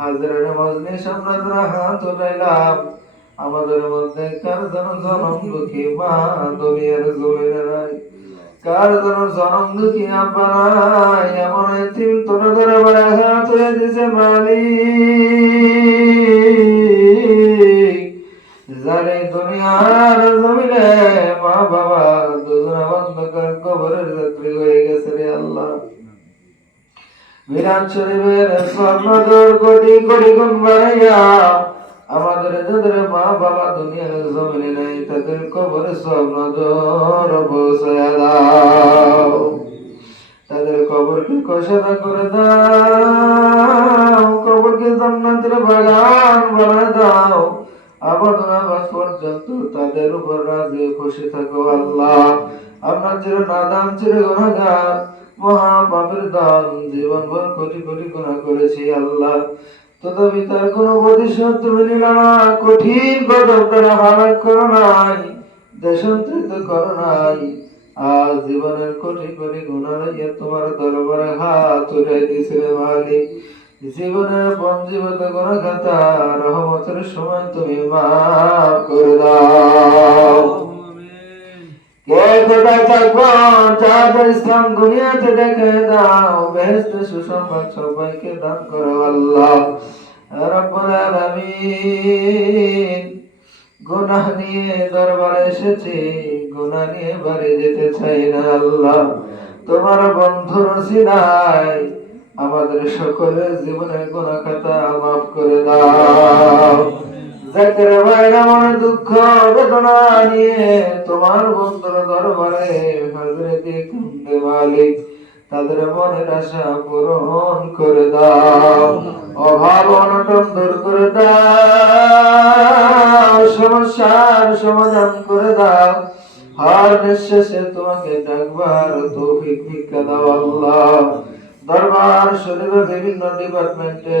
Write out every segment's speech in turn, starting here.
হাজারের মজলিস আমরা তোরা হাত উঠাইলাম আমাদের মধ্যে কার যেন জনম দুঃখী মা, দুনিয়ার জমিনে নাই। কার যেন জনম দুঃখী আব্বা নাই, এমন এতিম তোরা ধরে বড় হাত হয়ে দিছে মালিক। জানে দুনিয়ার জমিনে মা বাবা দুজনে অন্ধকার কবরের যাত্রী হয়ে গেছে রে আল্লাহ। বিরাট শরীফের স্বর্ণদর কোটি কোটি আমাদের যাদের মা বাবা দুনিয়ার জমিনে নেই, তাদের কবরে স্বর্ণদর বসায়া তাদের কবরকে কষাদা করে দাও, কবরকে জান্নাতের বাগান বানায় দাও। আবার আবাস পর্যন্ত তাদের উপর রাজি, খুশি থাকো আল্লাহ। আমরা চির নাদান চির গুণাগার মহা পাপের দান কোটি কোটি গুণা করেছি আল্লাহ। তথাপি তার কোনো প্রতিশোধ তুমি নিল না। কঠিন গজব দ্বারা হারাক করো নাই, দেশান্তরিত করো নাই। আজ জীবনের কোটি কোটি গুণা লইয়া তোমার দরবারে হাত উঠাই দিয়েছিলে মালিক। জীবনের পঞ্জীবত গুণা খাতা রহমতের সময় তুমি মাফ করে দাও। করো আল্লাহ। নিয়ে নিয়ে বাড়ি যেতে চাই না আল্লাহ। তোমার বন্ধুর সিনাই আমাদের সকলের জীবনের গুনাহ খাতা মাফ করে দাও। জাকের ভাইরা মনে দুঃখ, বেদনা নিয়ে তোমার বন্ধুর দরবারে হজরতে কুন্দে মালিক তাদের মনের আশা পূরণ করে দাও। অভাব অনটন দূর করে দাও। সমস্যার সমাধান করে দাও। হার নিঃশেষে তোমাকে ডাকবার তৌফিক ভিক্ষা দাও আল্লাহ। দরবার শরীরে বিভিন্ন ডিপার্টমেন্টে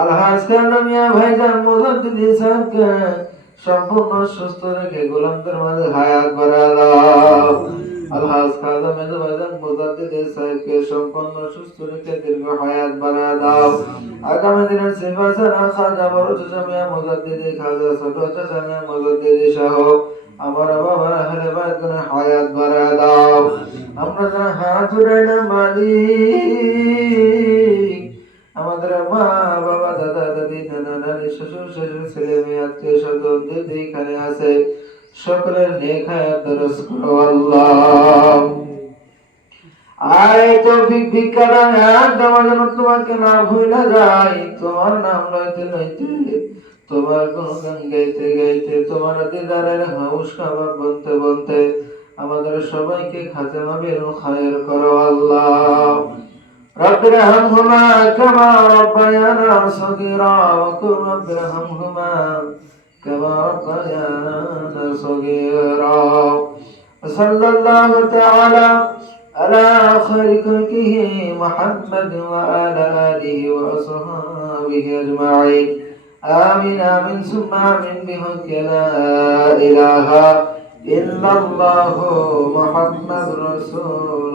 আলহাজ কালামিয়া ভাইজান মুজাদ্দিদি সাহেবকে সম্পূর্ণ সুস্থ রেখে গোলামদের মাঝে হায়াত বাড়ালাম আলহাজ খাজা মেজো ভাইজান মুজাদ্দিদি সাহেবকে সম্পূর্ণ সুস্থ রেখে দীর্ঘ হায়াত বাড়ায় আগামী দিনের সিংহাসন খাজা বড় চাচামিয়া মুজাদ্দিদি খাজা, ছোট চাচামিয়া মুজাদ্দিদি সহ আমার বাবার আহলে বাইতকে হায়াত বাড়ায় দাও। আমরা যারা হাত উঠাইলাম মালিক, আমাদের মা বাবা শ্বশুর শ্বশুর ছেলে মেয়ে, আত্মীয় স্বজন সকলের দরস তোমাকে না ভুলে যাই। তোমার নাম লইতে তোমার গাইতে গাইতে, তোমার দিদারের হাউস খাবার বলতে বলতে আমাদের সবাইকে খাতে বেরো খায়ের করো আল্লাহ। رب ارحمهما كما ربيانا صغيرا وقل رب كما ربيانا صغيرا. وصلى الله تعالى على خير خلقه محمد وعلى آله وأصحابه أجمعين. آمين آمين ثم آمين بحق لا إله إلا الله محمد رسول